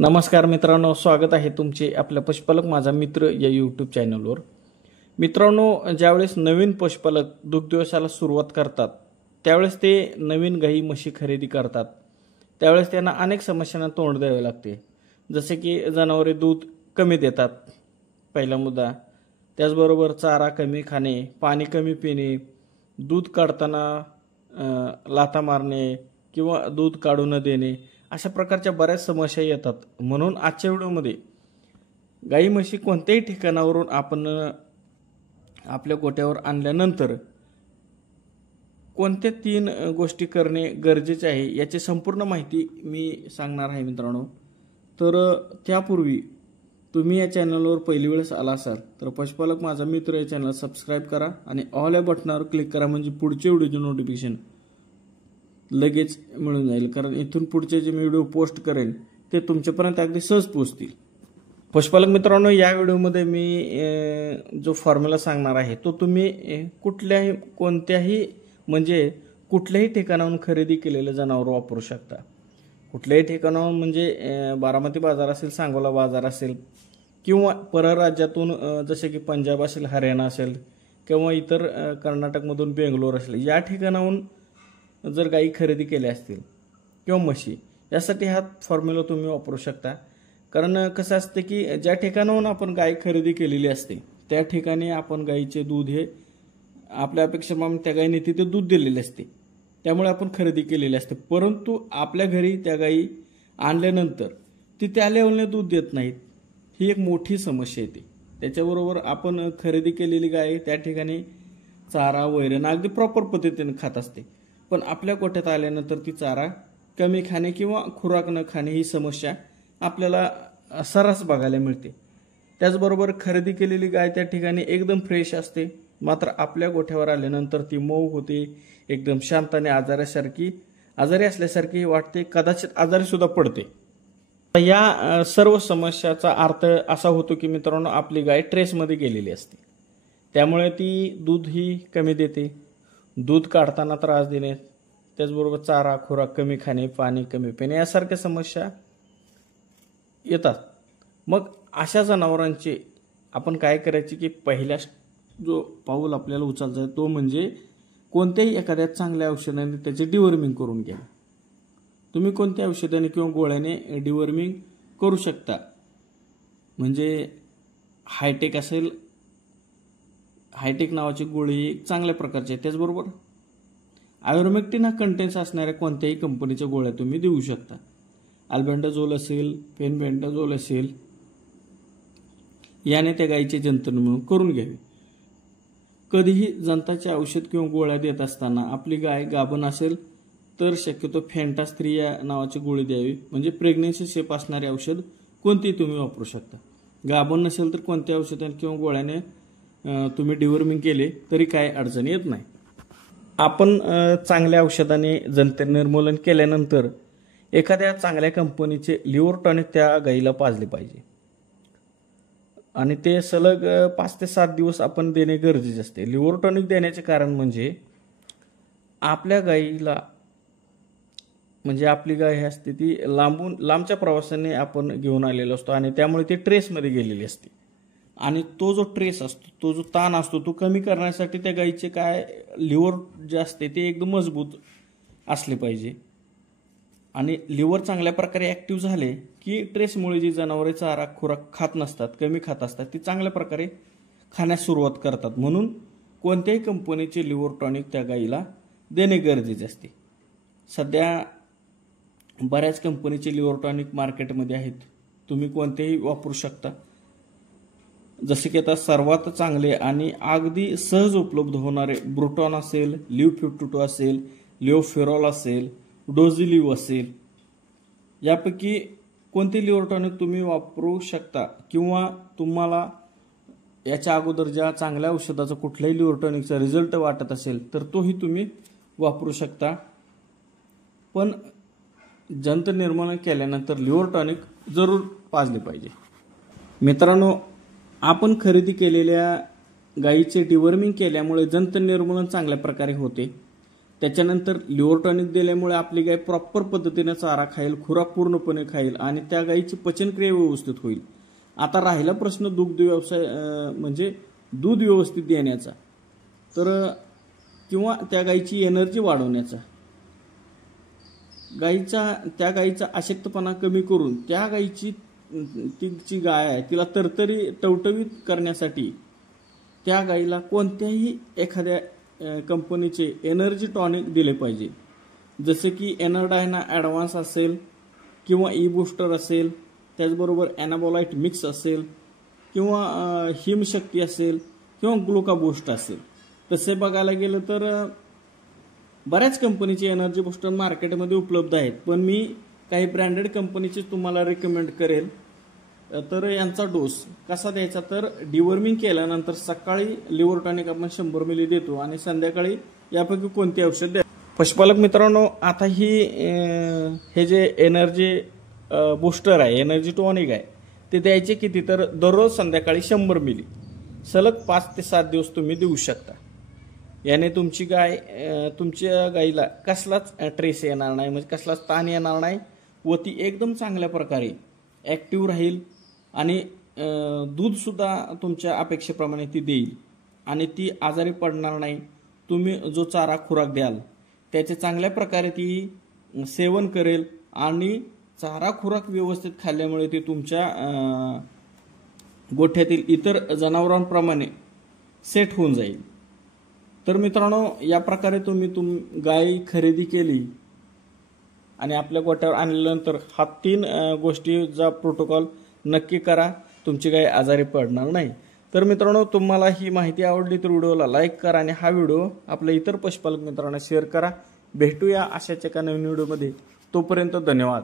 नमस्कार मित्रांनो, स्वागत आहे तुमचे आपल्या पशुपालक माझा मित्र या यूट्यूब चॅनलवर। मित्रांनो, ज्यावेळेस नवीन पशुपालक दुग्ध व्यवसायाला सुरुवात करतात त्यावेळेस ते नवीन गाई म्हशी खरेदी करतात त्यावेळेस त्यांना अनेक समस्यांना तोंड द्यावे लागते। जसे की जनावरे दूध कमी देतात, पहिला मुद्दा। त्याचबरोबर चारा कमी खाणे, पाणी कमी पिणे, दूध काढताना लाथा मारणे किंवा दूध काढू न देणे, अशा प्रकारच्या बऱ्याच समस्या येतात। म्हणून आजच्या व्हिडिओमध्ये गाई म्हशी कोणत्याही ठिकाणावरून आपण आपल्या गोठ्यावर आणल्यानंतर कोणत्या 3 गोष्टी करणे गरजेचे आहे याची संपूर्ण माहिती मी सांगणार आहे मित्रांनो। तर त्यापूर्वी तुम्ही या चॅनलवर पहिली वेळेस आला असाल तर पशुपालक माझा मित्र या चॅनल सबस्क्राइब करा आणि ऑल या बटनावर क्लिक करा, म्हणजे पुढचे व्हिडिओचे नोटिफिकेशन लगेच मिळून जाईल। कारण इथून पुढचे जे मी व्हिडिओ पोस्ट करेन ते तुमच्यापर्यंत अगदी सहज पोहोचतील। पशुपालक मित्रांनो, या व्हिडिओमध्ये मी जो फॉर्म्युला सांगणार आहे तो तुम्ही कोणत्याही कुठल्याही ठिकाणाहून खरेदी केलेले जनावर वापरू शकता। कुठल्याही ठिकाणाहून म्हणजे बारामती बाजार असेल, सांगोला बाजार असेल किंवा परराज्यातून जसे की पंजाब असेल, हरियाणा असेल किंवा इतर कर्नाटकमधून बेंगलोर असेल, या ठिकाणाहून जर गाई खरेदी केल्या असतील किंवा म्हशी, यासाठी हा फॉर्म्युला तुम्ही वापरू शकता। कारण कसं असते की ज्या ठिकाणाहून आपण गाय खरेदी केलेली असते त्या ठिकाणी आपण गाईचे दूध हे आपल्या अपेक्षेप्रमाणे त्या गायीने तिथे दूध दिलेले असते, त्यामुळे आपण खरेदी केलेली असते। परंतु आपल्या घरी त्या गायी आणल्यानंतर ती त्या लेवलने दूध देत नाहीत, ही एक मोठी समस्या येते। त्याच्याबरोबर आपण खरेदी केलेली गाय त्या ठिकाणी चारा वैरण अगदी प्रॉपर पद्धतीने खात असते, पण आपल्या गोठ्यात आल्यानंतर ती चारा कमी खाणे किंवा खुराक न खाणे ही समस्या आपल्याला सर्रास बघायला मिळते। त्याचबरोबर खरेदी केलेली गाय त्या ठिकाणी एकदम फ्रेश असते, मात्र आपल्या गोठ्यावर आल्यानंतर ती मऊ होते, एकदम शांत आणि आजारी असल्यासारखी वाटते, कदाचित आजारी सुद्धा पडते। या सर्व समस्याचा अर्थ असा होतो की मित्रांनो, आपली गाय ट्रेसमध्ये गेलेली असते, त्यामुळे ती दूध ही कमी देते, दूध काढताना त्रास देणे, त्याचबरोबर चारा खुराक कमी खाणे, पाणी कमी पिणे यासारख्या समस्या येतात। मग अशा जनावरांचे आपण काय करायचे की पहिला जो पाऊल आपल्याला उचलायचा आहे तो म्हणजे कोणत्याही एखाद्या चांगल्या औषधाने त्याचे डिवर्मिंग करून घ्या। तुम्ही कोणत्या औषधाने किंवा गोळ्याने डिवर्मिंग करू शकता, म्हणजे हायटेक असेल, हायटेक नावाची गोळी चांगल्या प्रकारची आहे। त्याचबरोबर आयुर्मेक्टिन हा कंटेन्स असणाऱ्या कोणत्याही कंपनीच्या गोळ्या तुम्ही देऊ शकता। अल्बेंडाझोल असेल, फेनबेंडाझोल असेल, याने त्या गायीचे जंतुनिर्मूलन करून घ्यावे। कधीही जंताचे औषध किंवा गोळ्या देत असताना आपली गाय गाभण असेल तर शक्यतो फेंटास्त्री या नावाची गोळी द्यावी, म्हणजे प्रेग्नन्सी सेफ असणारे औषध कोणतेही तुम्ही वापरू शकता। गाभण नसेल तर कोणत्या औषधाने किंवा गोळ्याने तुम्ही डिवर्मिंग केले तरी काय अडचण येत नाही। आपण चांगल्या औषधाने जंत निर्मूलन केल्यानंतर एखाद्या चांगल्या कंपनीचे लिव्हर टॉनिक त्या गायीला पाजले पाहिजे आणि ते सलग 5 ते 7 दिवस आपण देणे गरजेचे असते। लिव्हर टॉनिक देण्याचे कारण म्हणजे आपल्या गायीला, म्हणजे आपली गाय ही असते ती लांबच्या प्रवासाने आपण घेऊन आलेलो असतो आणि त्यामुळे ती ट्रेसमध्ये गेलेली असते आणि तो जो ट्रेस असतो, तो जो ताण असतो तो कमी करण्यासाठी त्या गायीचे लिव्हर जे असते ते एकदम मजबूत असले पाहिजे आणि लिव्हर चांगल्या प्रकारे ऍक्टिव्ह झाले की ट्रेसमुळे जी जनावरे चारा खुराक खात नसतात, कमी खात असतात, ती चांगल्या प्रकारे खाण्यास सुरुवात करतात। म्हणून कोणत्याही कंपनीचे लिव्हर टॉनिक त्या गायीला देणे गरजेचे असते। सध्या बऱ्याच कंपनीचे लिव्हर टॉनिक मार्केटमध्ये आहेत, तुम्ही कोणतेही वापरू शकता। जसे की आता सर्वात चांगले आणि अगदी सहज उपलब्ध होणारे ब्रुटॉन असेल, लिव्ह 52 असेल, लिओफेरॉल असेल, डोझिलिव्ह असेल, यापैकी कोणते लिव्हर टॉनिक तुम्ही वापरू शकता किंवा तुम्हाला याच्या अगोदर ज्या चांगल्या औषधाचा कुठल्याही लिव्हर टॉनिकचा रिझल्ट वाटत असेल तर तोही तुम्ही वापरू शकता। पण जंत निर्मूलन केल्यानंतर लिव्हर टॉनिक जरूर पाजले पाहिजे। मित्रांनो, आपण खरेदी केलेल्या गायीचे डिवर्मिंग केल्यामुळे जंत निर्मूलन चांगल्या प्रकारे होते त्याच्यानंतर लिव्हर टॉनिक दिल्यामुळे आपली गाय प्रॉपर पद्धतीने चारा खाईल, खुराक पूर्णपणे खाईल आणि त्या गायीची पचनक्रिया व्यवस्थित होईल. आता राहिला प्रश्न दुग्ध व्यवसाय म्हणजे दूध व्यवस्थित देण्याचा, तर किंवा त्या गायीची एनर्जी वाढवण्याचा. त्या गायीचा अशक्तपणा कमी करून त्या गायीची ती जी गाय आहे तिला तरतरी टवटवीत करण्यासाठी त्या गायीला कोणत्याही एखाद्या कंपनीचे एनर्जी टॉनिक दिले पाहिजे. जसे की एनर्डायना ॲडव्हान्स असेल किंवा ई बूस्टर असेल, त्याचबरोबर ॲनाबोलाइट मिक्स असेल किंवा हिमशक्ती असेल किंवा ग्लुका बूस्ट असेल. तसे बघायला गेलं तर बऱ्याच कंपनीचे एनर्जी बूस्टर मार्केटमध्ये उपलब्ध आहेत, पण मी काही ब्रँडेड कंपनीचे तुम्हाला रिकमेंड करेल. तर यांचा डोस कसा द्यायचा, तर डिवर्मिंग केल्यानंतर सकाळी लिव्हर टॉनिक आपण 100 मिली देतो आणि संध्याकाळी यापैकी कोणते औषध द्या. पशुपालक मित्रांनो, आता हे जे एनर्जी बूस्टर आहे, एनर्जी टॉनिक आहे, ते द्यायचे किती, तर दररोज संध्याकाळी 100 मिली सलग 5 ते 7 दिवस तुम्ही देऊ शकता. याने तुमची गाय तुमच्या गायीला कसलाच ट्रेस येणार नाही, म्हणजे कसलाच ताण येणार नाही व ती एकदम चांगल्या प्रकारे ॲक्टिव्ह राहील आणि दूधसुद्धा तुमच्या अपेक्षेप्रमाणे ती देईल आणि ती आजारी पडणार नाही. तुम्ही जो चारा खुराक द्याल त्याचे चांगल्या प्रकारे ती सेवन करेल आणि चारा खुराक व्यवस्थित खाल्ल्यामुळे ती तुमच्या गोठ्यातील इतर जनावरांप्रमाणे सेट होऊन जाईल. तर मित्रांनो, या प्रकारे तुम्ही गाय खरेदी केली आणि आपल्या गोठ्यावर आणल्यानंतर हा 3 गोष्टीचा प्रोटोकॉल नक्की करा, तुमची गाय आजारी पडणार नाही. तर मित्रांनो, तुम्हाला ही माहिती आवडली तर व्हिडिओला लाईक करा आणि हा व्हिडिओ आपल्या इतर पशुपालक मित्रांना शेअर करा. भेटूया अशाच एका नवीन व्हिडिओमध्ये. तोपर्यंत धन्यवाद.